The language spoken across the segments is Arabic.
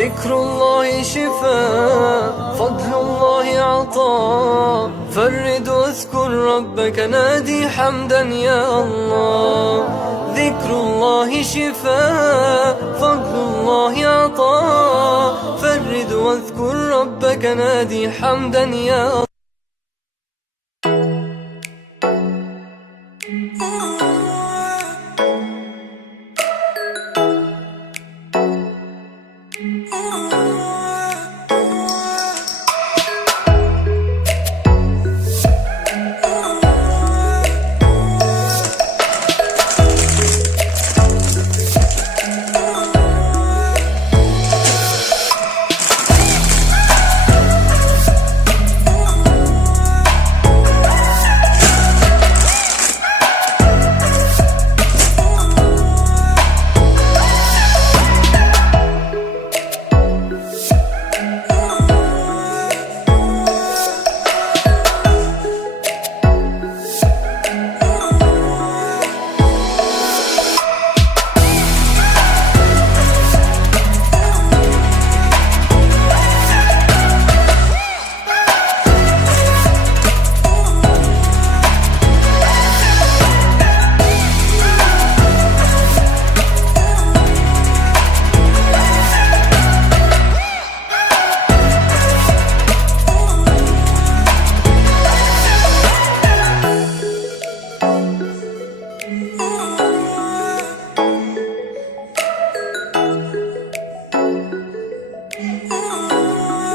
ذكر الله شفاء، فضل الله عطاء، فرد واذكر ربك نادي حمدا يا الله. ذكر الله شفاء، فضل الله عطاء، فرد واذكر ربك نادي حمدا يا الله.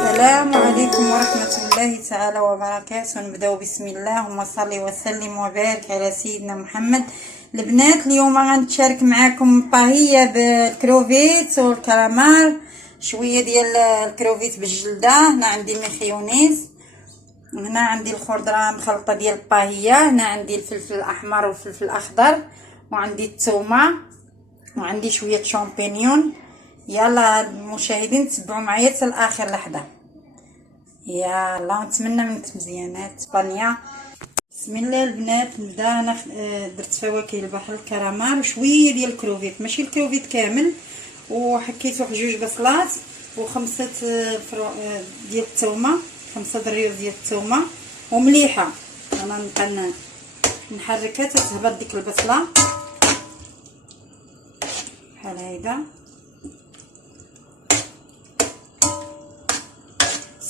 السلام عليكم ورحمة الله تعالى وبركاته. نبداو بسم الله، اللهم صل وسلم وبارك على سيدنا محمد. البنات اليوم غنتشارك معاكم باهية بالكروفيت والكرامار، شويه ديال الكروفيت بالجلده. هنا عندي ميخيونيز، هنا عندي الخضره مخلطه ديال الباهية، هنا عندي الفلفل الاحمر والفلفل الاخضر، وعندي الثومه، وعندي شويه شامبينيون. يلا المشاهدين تبعوا معايا حتى لاخر لحظه. يلا نتمنى منكم مزيانات بانيا. بسم الله البنات. نبدا. انا درت فواكه البحر الكرامار وشويه ديال الكروفيت، ماشي الكروفيت كامل، وحكيت واحد جوج بصلات وخمسه ديال الثومه، 5 دريوز ديال الثومه ومليحه. انا نبقى نحركها حتى تهبط ديك البصله بحال هيدا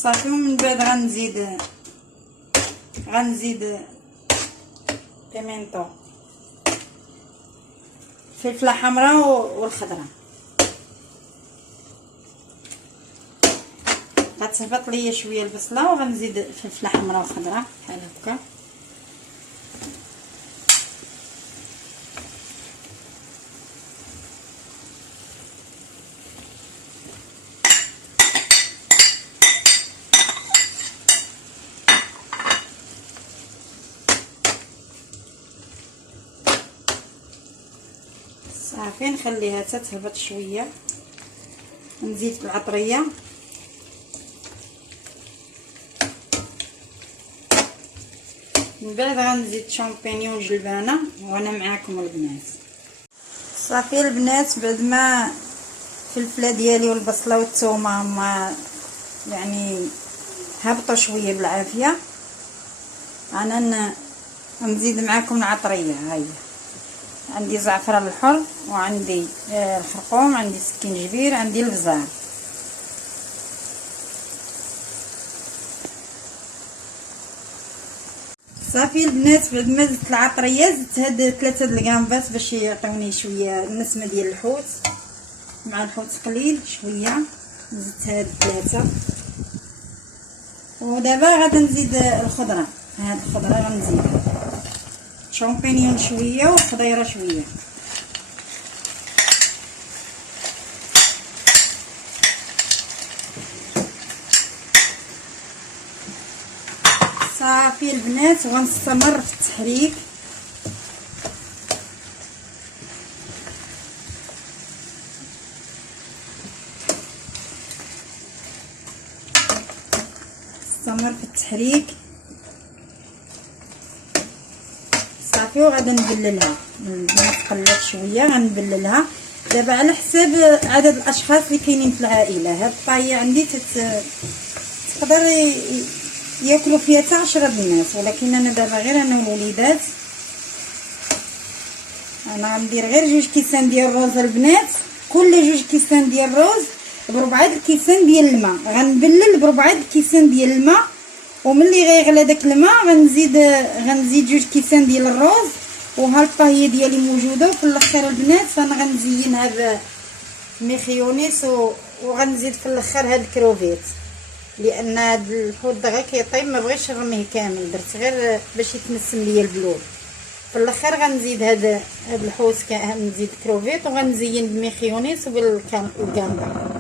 صافي. ومن بعد غنزيد بيمينطو، فلفله حمراء والخضره. غتهبط ليا شويه البصله وغنزيد فلفله حمراء وخضره بحال هكا. صافي نخليها حتى تهبط شويه. نزيد العطريه، من بعد غنزيد شامبينيون جلبانه. وانا معاكم البنات. صافي البنات، بعد ما الفلفله ديالي والبصله والثومه هما يعني هبطوا شويه بالعافيه، انا نزيد معاكم العطريه. هاهي عندي زعفران الحر، وعندي الخرقوم، عندي سكينجبير، عندي البزار. صافي البنات، بعد ما زدت العطريه زدت هاد 3 الغرامبات باش يعطيوني شويه النسمه ديال الحوت. مع الحوت قليل شويه، زدت هاد 3. ودابا غادي نزيد الخضره. هاد الخضره غنزيد شامبينيون شويه وخضيره شويه. صافي البنات، وغنستمر في التحريك. صافي وغادي نبللها. البنات قلات شويه غنبللها دابا على حساب عدد الاشخاص اللي كاينين في العائله. هاد الطاهيه عندي تقدر ياكلوا فيها حتى 10 الناس، ولكن انا دابا غير انا والوليدات. انا غندير غير 2 كيسان ديال الروز البنات، كل 2 كيسان ديال الروز ب4 الكيسان ديال الماء. غنبلل ب4 الكيسان ديال الماء، وملي غيغلى داك الماء غنزيد 2 كيسان ديال الروز. وها الطاهيه ديالي موجوده. وفي الاخر البنات انا غنزينها بميخيونيس وغنزيد في الاخر هاد الكروفيت، لان هاد الحوت دغيا كيطيب ما بغيتش نرميه كامل، درت غير باش يتنسم ليا البلول. في الاخر غنزيد هاد الحوت غنزيد كروفيت وغنزين بميخيونيس وبالكامبر.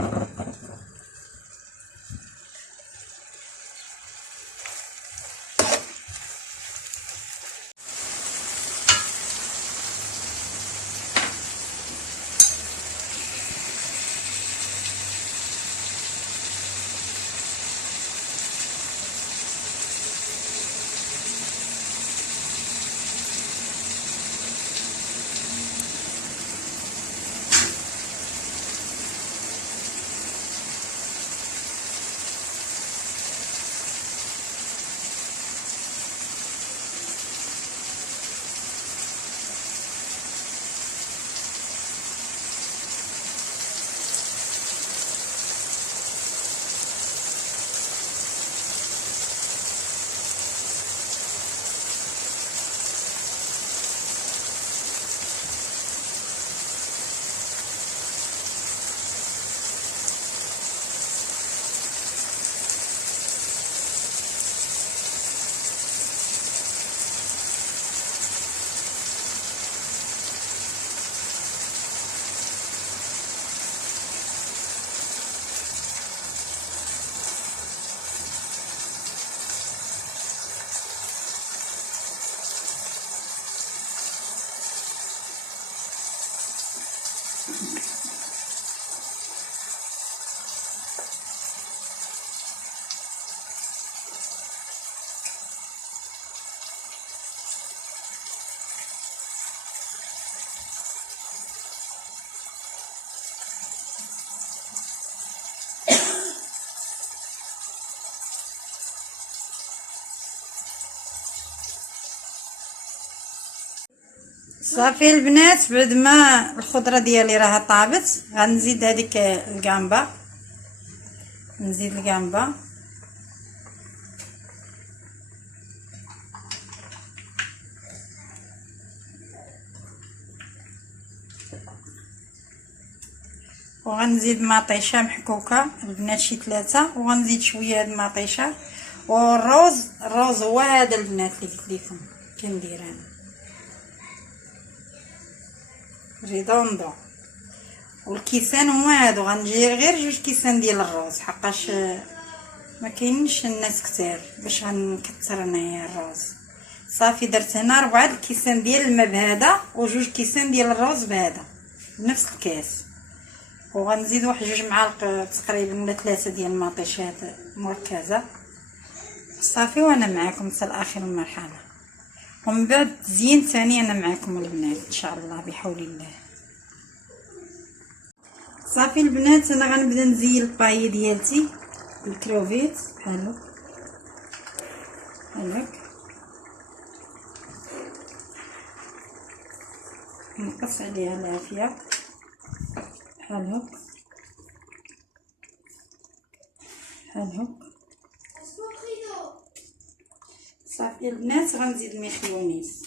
صافي البنات، بعد ما الخضره ديالي راها طابت غنزيد هذيك الكامبا. نزيد الكامبا وغنزيد مطيشه محكوكه البنات شي 3، وغنزيد شويه هاد المطيشه. والروز هو هذا البنات اللي قلت لكم كندير انا ريدوندو. والكيسان هما هادو، غنجير غير 2 كيسان ديال الروز حقاش ما كاينش الناس كتير باش غنكثر انايا الروز. صافي درت هنا 4 الكيسان ديال الماء بهذا و2 كيسان ديال الروز بهذا بنفس الكاس. وغنزيد واحد 2 معالق تقريبا ولا 3 ديال المطيشات مركزه. صافي وانا معاكم حتى لاخر المرحله، ومن بعد التزيين ثاني انا معاكم البنات ان شاء الله بحول الله. صافي البنات انا غنبدا نزين الباي ديالتي الكروفيت بحال هكا، نقص عليها العافيه بحال هكا بحال هكا. صافي البنات غنزيد ميخيونيس.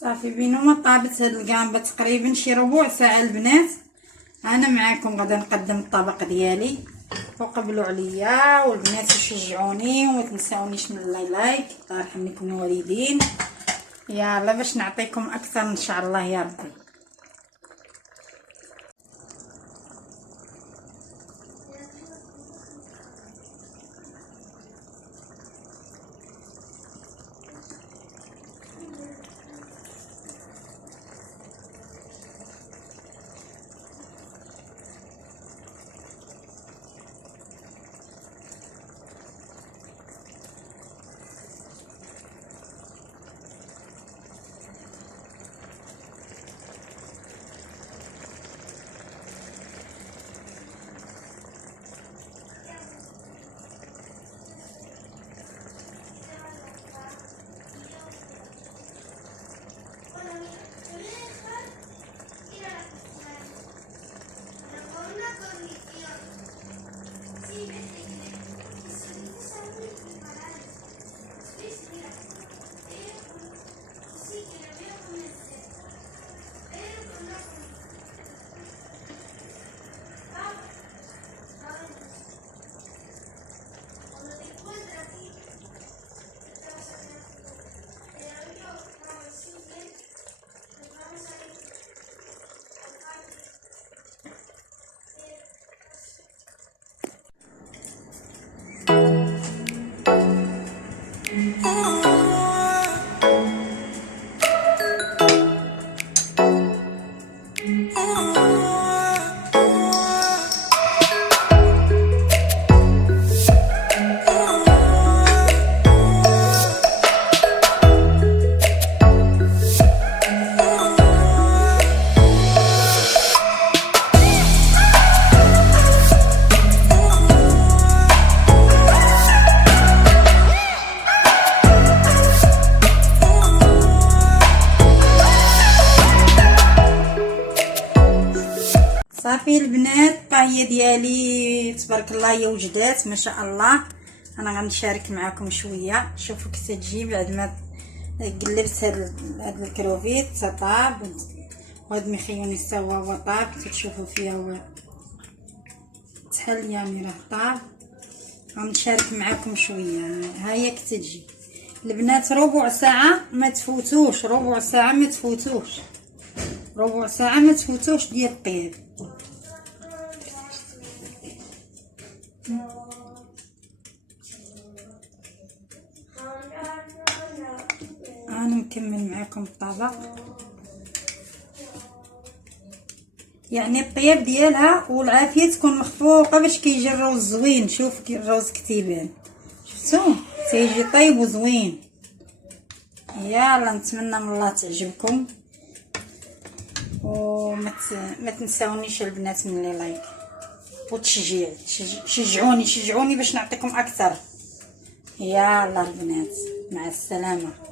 صافي بينما طابت هاد الكامبه تقريبا شي ربع ساعه البنات. انا معاكم غادا نقدم الطبق ديالي، وقبلوا عليا والبنات يشجعوني وما تنساونيش من لايك. الله يرحمكم الوالدين. يلا باش نعطيكم اكثر ان شاء الله يا ربي. صافي البنات، الطاهيه ديالي تبارك الله هي وجدات ما شاء الله. انا غنشارك معكم شويه. شوفوا كيف تجي بعد ما قلبت هاد الكروفيت طاب، وهاد مخيونيس هو طاب. تشوفوا فيها هو تحل يعني راه طاب. غنشارك معكم شويه. ها هي كتجي البنات ربع ساعه ما تفوتوش، ربع ساعه ما تفوتوش، ربع ساعه ما تفوتوش ديال الطياب. انا نكمل معكم الطبق. يعني الطياب ديالها والعافيه تكون مخفوقه باش كيجي الروز زوين. شوف كي الروز كتيبان، شفتوا تيجي طيب وزوين. يلا نتمنى من الله تعجبكم، وما تنساونيش البنات من لي لايك وتشجيع. شجعوني باش نعطيكم اكثر. يلا البنات مع السلامه.